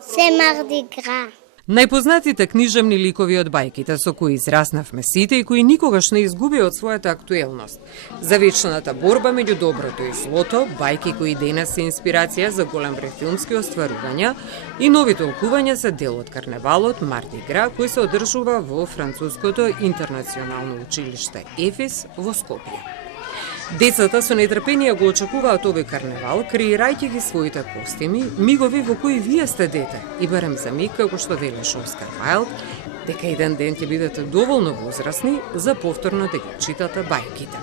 Се Марди Гра. Најпознатите книжевни ликови од бајките со кои израснавме сите и кои никогаш не изгубија од својата актуелност. За вечната борба меѓу доброто и злото, бајки кои денес се инспирација за голем број филмски остварувања и нови толкувања се дел од карневалот Марди Гра, кој се одржува во француското интернационално училиште ЕФИС во Скопје. Децата со нетрпение го очекуваат овој карневал, креирајќи ги своите костими, мигови во кои вие сте дете, и барем за миг, како што велеше Оскар Вајлд, дека еден ден ќе бидете доволно возрасни за повторно да ги читате бајките.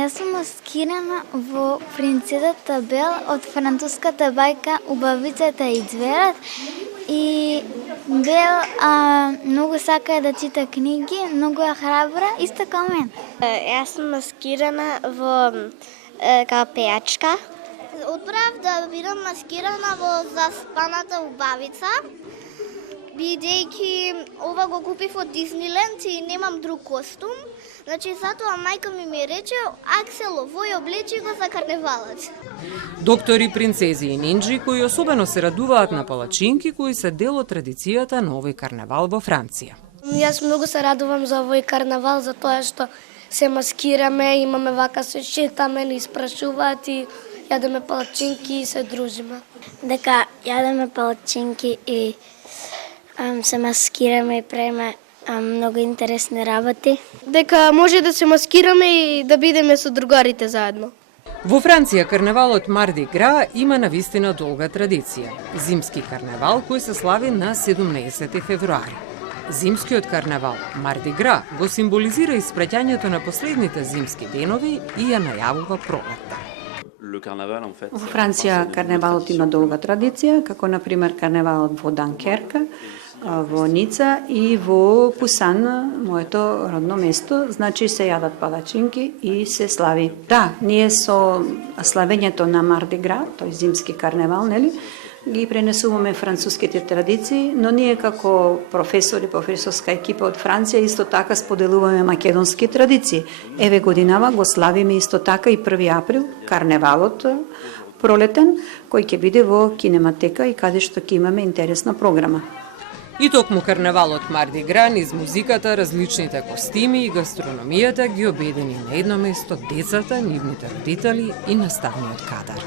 Јас сум маскирана во принцезата Бел од француската бајка Убавицата и ѕверот. И Бел многу сака да чита книги, многу е храбра, исто како мен. Јас сум маскирана во као пејачка. Одбрав да бидам маскирана во Заспаната убавица, бидејќи ова го купив од Дизниленд и немам друг костум. Значи, затоа мајка ми рече, Аксело, вој облечи го за карневалот. Доктори, принцези и нинџи кои особено се радуваат на палачинки кои се дел од традицијата на овој карневал во Франција. Јас многу се радувам за овој карневал, за тоа што се маскираме, имаме вака се шетаме, ни испрашуваат и јадеме палачинки и се дружиме. Дека јадеме палачинки и се маскираме и правиме многу интересни работи. Дека може да се маскираме и да бидеме со другарите заедно. Во Франција карневалот Марди Гра има навистина долга традиција. Зимски карневал кој се слави на 17 февруари. Зимскиот карневал Марди Гра го символизира испраќањето на последните зимски денови и ја најавува пролетта. Во Франција карневалот има долга традиција, како на пример карневалот во Данкерка, во Ница и во Пусан, моето родно место, значи се јадат палачинки и се слави. Да, ние со славењето на Марди Гра, тој зимски карневал, нели, ги пренесуваме француските традиции, но ние како професори, професорска екипа од Франција исто така споделуваме македонски традиции. Еве годинава го славиме исто така и 1 април, карневалот пролетен, кој ќе биде во кинематека и каде што ќе имаме интересна програма. И токму карневалот Марди Гра, низ музиката, различните костими и гастрономијата ги обедини на едно место децата, нивните родители и наставниот кадар.